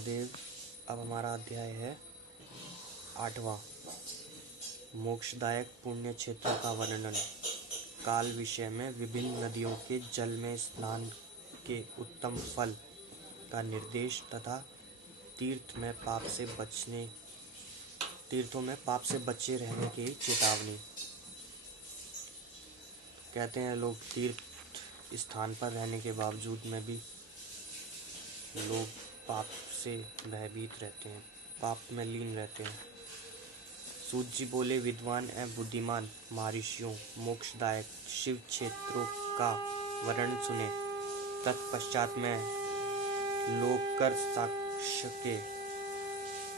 महादेव। अब हमारा अध्याय है 8वां, मोक्षदायक पुण्य क्षेत्रों का वर्णन। काल विषय में विभिन्न नदियों के जल में स्नान के उत्तम फल का निर्देश तथा तीर्थों में पाप से बचे रहने की चेतावनी। कहते हैं लोग तीर्थ स्थान पर रहने के बावजूद में भी लोग पाप से भयभीत रहते हैं, पाप में लीन रहते हैं। सूत जी बोले, विद्वान एवं बुद्धिमान महर्षियों, मोक्षदायक शिव क्षेत्रों का वर्णन सुने। तत्पश्चात में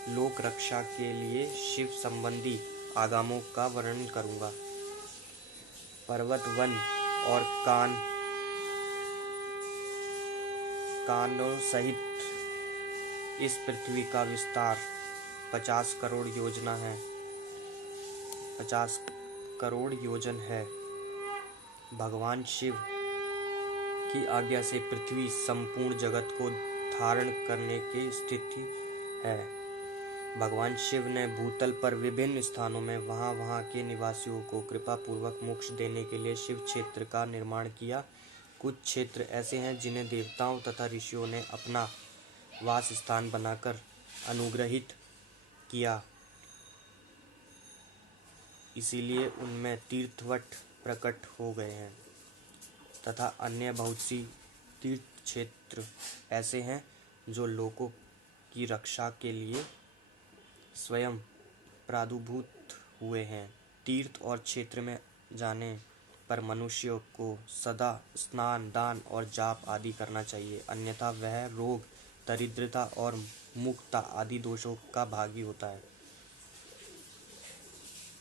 लोक रक्षा के लिए शिव संबंधी आगमों का वर्णन करूंगा। पर्वत, वन और कानों सहित इस पृथ्वी का विस्तार 50 करोड़ योजन है। भगवान शिव की आज्ञा से पृथ्वी संपूर्ण जगत को धारण करने की स्थिति है। भगवान शिव ने भूतल पर विभिन्न स्थानों में वहां के निवासियों को कृपा पूर्वक मोक्ष देने के लिए शिव क्षेत्र का निर्माण किया। कुछ क्षेत्र ऐसे हैं जिन्हें देवताओं तथा ऋषियों ने अपना वास स्थान बनाकर अनुग्रहित किया, इसीलिए उनमें तीर्थवट प्रकट हो गए हैं। तथा अन्य बहुत सी तीर्थ क्षेत्र ऐसे हैं जो लोगों की रक्षा के लिए स्वयं प्रादुर्भूत हुए हैं। तीर्थ और क्षेत्र में जाने पर मनुष्य को सदा स्नान, दान और जाप आदि करना चाहिए, अन्यथा वह रोग, दरिद्रता और मुक्ता आदि दोषों का भागी होता है।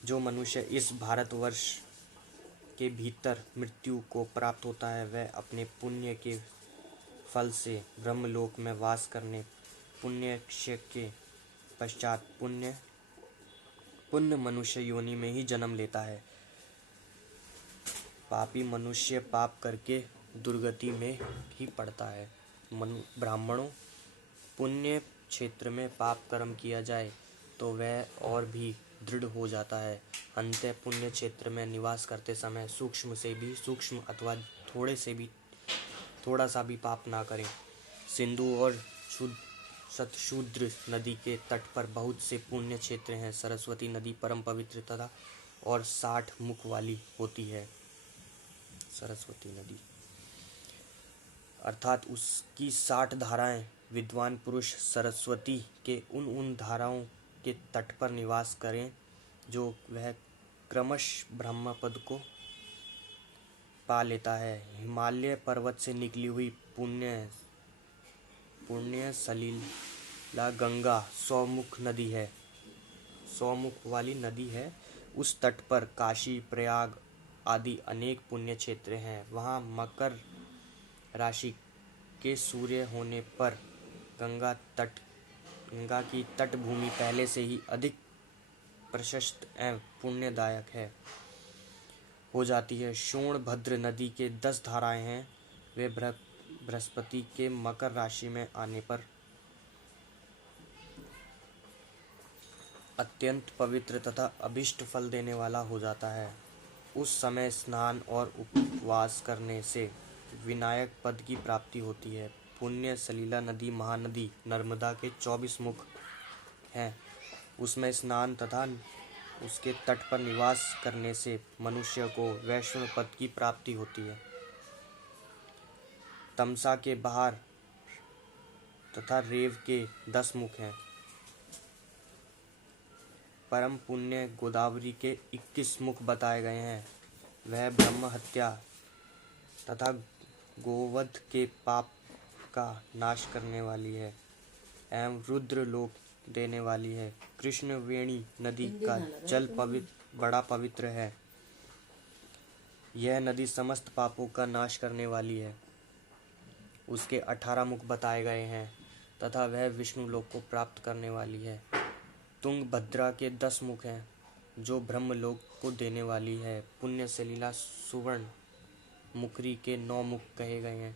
जो मनुष्य इस भारतवर्ष के भीतर मृत्यु को प्राप्त होता है, वह अपने पुण्य के फल से ब्रह्मलोक में वास करने, पुण्य के पश्चात पुण्य मनुष्य योनि में ही जन्म लेता है। पापी मनुष्य पाप करके दुर्गति में ही पड़ता है। ब्राह्मणों, पुण्य क्षेत्र में पाप कर्म किया जाए तो वह और भी दृढ़ हो जाता है। अंततः पुण्य क्षेत्र में निवास करते समय सूक्ष्म से भी सूक्ष्म अथवा थोड़ा सा भी पाप ना करें। सिंधु और शतशुद्र नदी के तट पर बहुत से पुण्य क्षेत्र हैं। सरस्वती नदी परम पवित्र तथा और 60 मुख वाली होती है। सरस्वती नदी अर्थात उसकी 60 धाराएं। विद्वान पुरुष सरस्वती के उन धाराओं के तट पर निवास करें जो वह क्रमशः ब्रह्म पद को पा लेता है। हिमालय पर्वत से निकली हुई पुण्य सलिला गंगा 100 मुख वाली नदी है। उस तट पर काशी, प्रयाग आदि अनेक पुण्य क्षेत्र हैं। वहाँ मकर राशि के सूर्य होने पर गंगा की तट भूमि पहले से ही अधिक प्रशस्त एवं पुण्यदायक हो जाती है। सोनभद्र नदी के 10 धाराएं हैं। वे बृहस्पति के मकर राशि में आने पर अत्यंत पवित्र तथा अभिष्ट फल देने वाला हो जाता है। उस समय स्नान और उपवास करने से विनायक पद की प्राप्ति होती है। पुण्य सलिला नदी महानदी नर्मदा के 24 मुख हैं। उसमें स्नान तथा उसके तट पर निवास करने से मनुष्य को वैष्णव पद की प्राप्ति होती है। तमसा के बाहर तथा रेव के 10 मुख हैं। परम पुण्य गोदावरी के 21 मुख बताए गए हैं। वह ब्रह्म हत्या तथा गोवध के पाप का नाश करने वाली है एवं रुद्र लोक देने वाली है। कृष्णवेणी नदी का जल बड़ा पवित्र है। यह नदी समस्त पापों का नाश करने वाली है। उसके 18 मुख बताए गए हैं तथा वह विष्णु लोक को प्राप्त करने वाली है। तुंगभद्रा के 10 मुख हैं जो ब्रह्मलोक को देने वाली है। पुण्य सलिला सुवर्ण मुखरी के 9 मुख कहे गए हैं।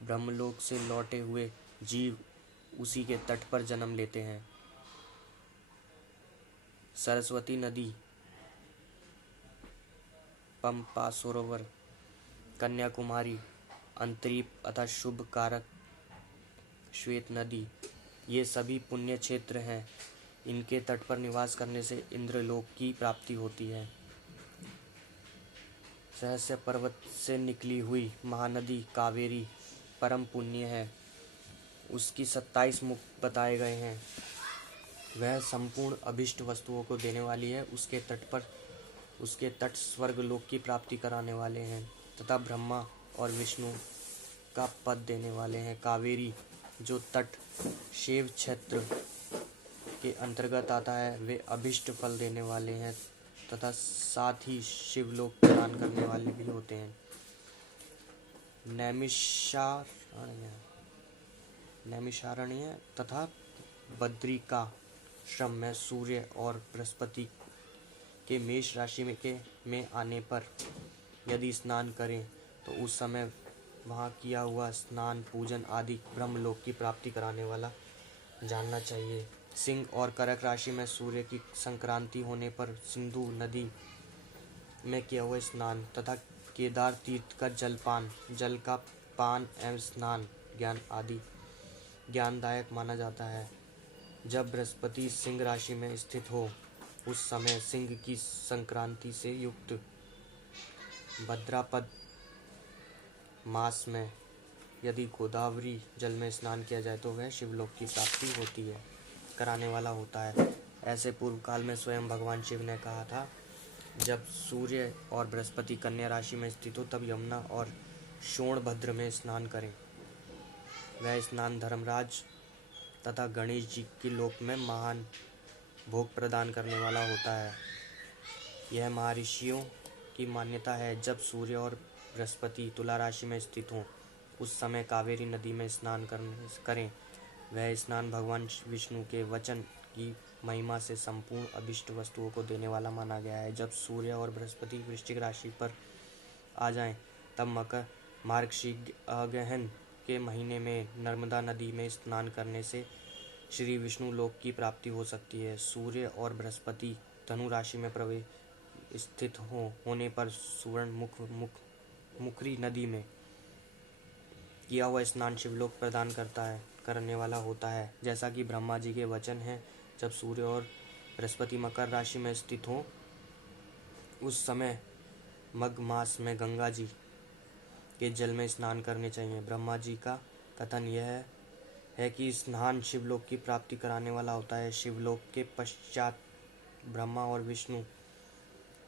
ब्रह्मलोक से लौटे हुए जीव उसी के तट पर जन्म लेते हैं। सरस्वती नदी, पंपा सरोवर, कन्याकुमारी, अंतरीप अथवा शुभ कारक, श्वेत नदी, ये सभी पुण्य क्षेत्र हैं। इनके तट पर निवास करने से इंद्रलोक की प्राप्ति होती है। सहस्य पर्वत से निकली हुई महानदी कावेरी परम पुण्य है। उसकी 27 मुख बताए गए हैं। वह संपूर्ण अभिष्ट वस्तुओं को देने वाली है। उसके तट स्वर्ग लोक की प्राप्ति कराने वाले हैं तथा ब्रह्मा और विष्णु का पद देने वाले हैं। कावेरी जो तट शैव क्षेत्र के अंतर्गत आता है, वे अभिष्ट फल देने वाले हैं तथा साथ ही शिवलोक प्रदान करने वाले भी होते हैं। नैमिषारण्य तथा बद्रिकाश्रम में सूर्य और बृहस्पति के मेष राशि में आने पर यदि स्नान करें तो उस समय वहाँ किया हुआ स्नान पूजन आदि ब्रह्मलोक की प्राप्ति कराने वाला जानना चाहिए। सिंह और कर्क राशि में सूर्य की संक्रांति होने पर सिंधु नदी में किया हुआ स्नान तथा केदार तीर्थ का जल का पान एवं स्नान ज्ञान आदि ज्ञानदायक माना जाता है। जब बृहस्पति सिंह राशि में स्थित हो उस समय सिंह की संक्रांति से युक्त भद्रापद मास में यदि गोदावरी जल में स्नान किया जाए तो वह शिवलोक की प्राप्ति होती है, कराने वाला होता है। ऐसे पूर्व काल में स्वयं भगवान शिव ने कहा था, जब सूर्य और बृहस्पति कन्या राशि में स्थित हो तब यमुना और सोनभद्र में स्नान करें। वह स्नान धर्मराज तथा गणेश जी के लोक में महान भोग प्रदान करने वाला होता है। यह महर्षियों की मान्यता है। जब सूर्य और बृहस्पति तुला राशि में स्थित हों उस समय कावेरी नदी में स्नान करें। वह स्नान भगवान विष्णु के वचन की महिमा से संपूर्ण अभिष्ट वस्तुओं को देने वाला माना गया है। जब सूर्य और बृहस्पति वृश्चिक राशि पर आ जाएं तब मकर मार्गशीर्ष अगहन के महीने में नर्मदा नदी में स्नान करने से श्री विष्णु लोक की प्राप्ति हो सकती है। सूर्य और बृहस्पति धनु राशि में स्थित होने पर सुवर्ण मुखरी नदी में किया हुआ स्नान शिवलोक प्रदान करने वाला होता है। जैसा कि ब्रह्मा जी के वचन हैं, जब सूर्य और बृहस्पति मकर राशि में स्थित हों उस समय मघ मास में गंगा जी के जल में स्नान करने चाहिए। ब्रह्मा जी का कथन यह है कि स्नान शिवलोक की प्राप्ति कराने वाला होता है। शिवलोक के पश्चात ब्रह्मा और विष्णु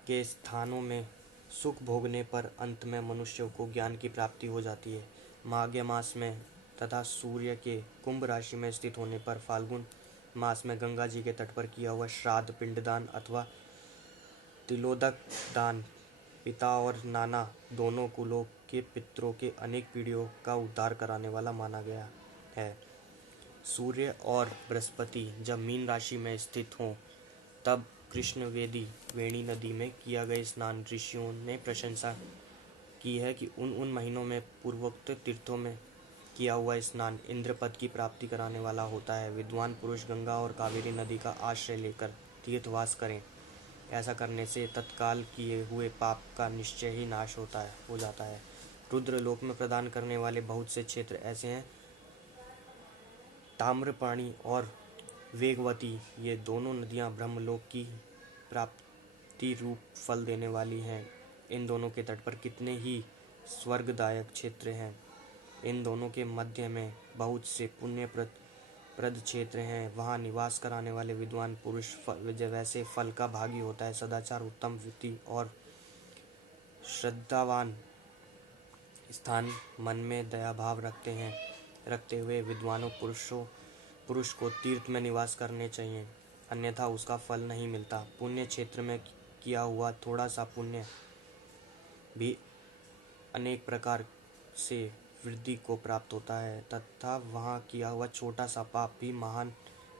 के स्थानों में सुख भोगने पर अंत में मनुष्यों को ज्ञान की प्राप्ति हो जाती है। माघ मास में तथा सूर्य के कुंभ राशि में स्थित होने पर फाल्गुन मास में गंगा जी के तट पर किया हुआ श्राद्ध पिंडदान अथवा तिलोदक दान पिता और नाना दोनों कुलों के पितरों के अनेक पीढ़ियों का उद्धार कराने वाला माना गया है। सूर्य और बृहस्पति जब मीन राशि में स्थित हों तब कृष्णवेदी वेणी नदी में किया गया स्नान ऋषियों ने प्रशंसा की है कि उन महीनों में पूर्वोक्त तीर्थों में किया हुआ स्नान इंद्रपद की प्राप्ति कराने वाला होता है। विद्वान पुरुष गंगा और कावेरी नदी का आश्रय लेकर तीर्थवास करें। ऐसा करने से तत्काल किए हुए पाप का निश्चय ही नाश हो जाता है। रुद्र लोक में प्रदान करने वाले बहुत से क्षेत्र ऐसे हैं। ताम्रपाणी और वेगवती ये दोनों नदियाँ ब्रह्मलोक की प्राप्ति रूप फल देने वाली हैं। इन दोनों के तट पर कितने ही स्वर्गदायक क्षेत्र हैं। इन दोनों के मध्य में बहुत से पुण्यप्रद क्षेत्र हैं। वहाँ निवास कराने वाले विद्वान पुरुष वैसे फल का भागी होता है। सदाचार उत्तम वृत्ति और श्रद्धावान स्थान मन में दया भाव रखते हुए विद्वानों पुरुष को तीर्थ में निवास करने चाहिए, अन्यथा उसका फल नहीं मिलता। पुण्य क्षेत्र में किया हुआ थोड़ा सा पुण्य भी अनेक प्रकार से वृद्धि को प्राप्त होता है तथा वहाँ किया हुआ छोटा सा पाप भी महान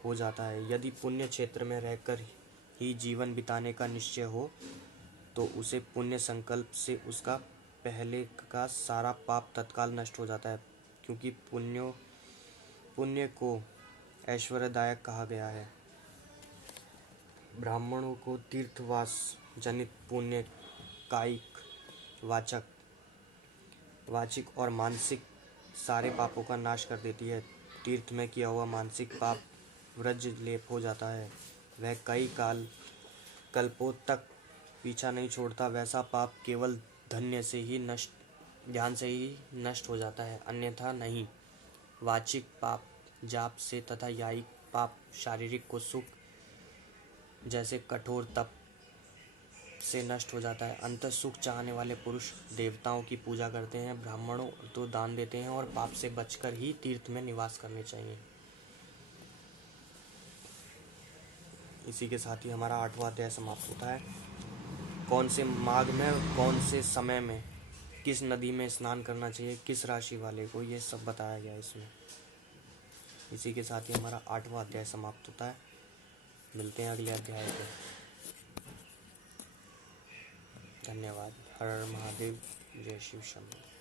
हो जाता है। यदि पुण्य क्षेत्र में रहकर ही जीवन बिताने का निश्चय हो तो उसे पुण्य संकल्प से उसका पहले का सारा पाप तत्काल नष्ट हो जाता है, क्योंकि पुण्य को ऐश्वर्यदायक कहा गया है। ब्राह्मणों को तीर्थवास जनित पुण्य कायिक, वाचिक और मानसिक सारे पापों का नाश कर देती है। तीर्थ में किया हुआ मानसिक पाप व्रज लेप हो जाता है। वह कई कल्पों तक पीछा नहीं छोड़ता। वैसा पाप केवल ध्यान से ही नष्ट हो जाता है, अन्यथा नहीं। वाचिक पाप जाप से तथा यायिक पाप शारीरिक को सुख जैसे कठोर तप से नष्ट हो जाता है। अंतः सुख चाहने वाले पुरुष देवताओं की पूजा करते हैं, ब्राह्मणों तो दान देते हैं और पाप से बचकर ही तीर्थ में निवास करने चाहिए। इसी के साथ ही हमारा 8वां अध्याय समाप्त होता है। कौन से माघ में, कौन से समय में, किस नदी में स्नान करना चाहिए, किस राशि वाले को, ये सब बताया गया इसमें। इसी के साथ ही हमारा 8वां अध्याय समाप्त होता है। मिलते हैं अगले अध्याय में। धन्यवाद। हर हर महादेव। जय शिव शंभू।